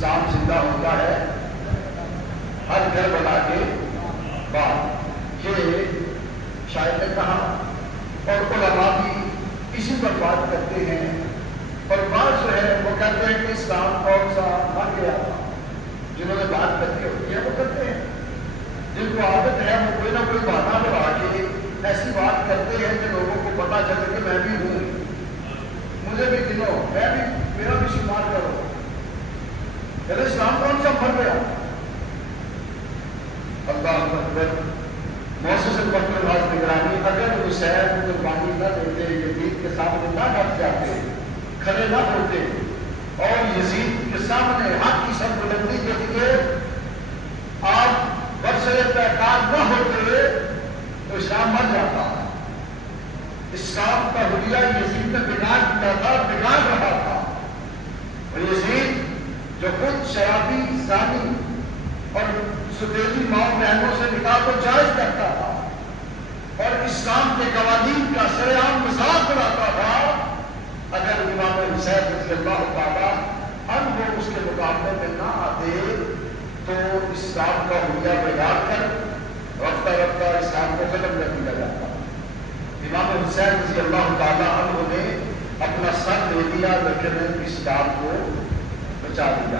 اسلام زندہ ہوتا ہے ہر گھر بنا کے بعد، یہ شاید نے کہا، اور علماء بھی اسی پر بات کرتے ہیں، اور بعض جو ہے وہ کہتے ہیں کہ اسلام کون سا مر گیا تھا، جنہوں نے بات کرنی ہوتی ہے وہ کرتے ہیں، جن کو عادت ہے وہ کوئی نہ کوئی بہانہ بنا کے ایسی بات کرتے ہیں کہ لوگوں کو پتہ چلے کہ میں بھی ہوں، مجھے بھی گنو، میں بھی، میرا بھی شمار کرو۔ پھر اسلام کون سا مر گیا؟ اللہ اکبر۔ محسوس وقت نواز نگرانی اگر حسین قربانی نہ دیتے، یزید کے سامنے نہ ڈٹ جاتے، کھڑے نہ ہوتے اور یزید کے سامنے حق کی سر بلندی کے لیے آپ برسر پیکار نہ ہوتے تو اسلام مر جاتا۔ اسلام کا حلیہ یزید نے بگاڑ دیا تھا، بگاڑ رہا تھا، اور یزید جو خود شرابی، زانی اور سفیدی ماں بہنوں سے نکاح کو جائز کرتا تھا اور اسلام کے قوانین کا سر عام مذاق اڑاتا تھا، اگر امام حسین رضی اللہ تعالیٰ عنہ وہ اس کے مقابلے میں نہ آتے تو اسلام کا حلیہ بگاڑ کر رفتہ رفتہ اسلام کو ختم کر دیا جاتا۔ امام حسین رضی اللہ تعالیٰ عنہ نے اپنا سر دے دیا لیکن اسلام کو بچا دیا۔